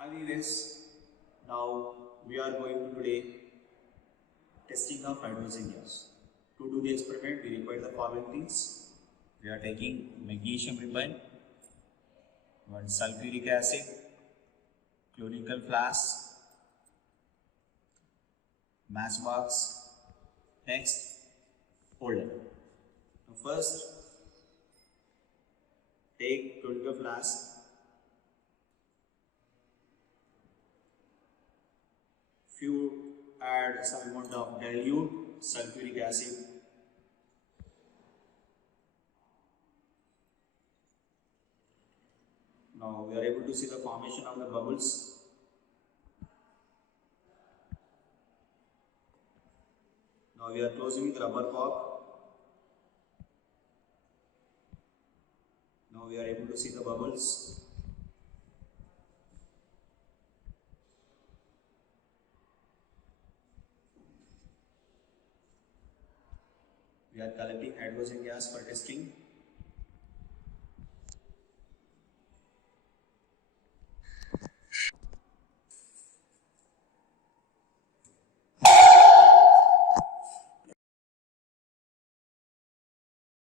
Hi viewers, now we are going to today testing of hydrogen gas. To do the experiment we require the following things. We are taking magnesium ribbon, one sulfuric acid, conical flask, match box, next holder. Now first take conical flask. Few add some amount of dilute sulfuric acid. Now we are able to see the formation of the bubbles. Now we are closing with rubber cork. Now we are able to see the bubbles. We are collecting hydrogen gas for testing.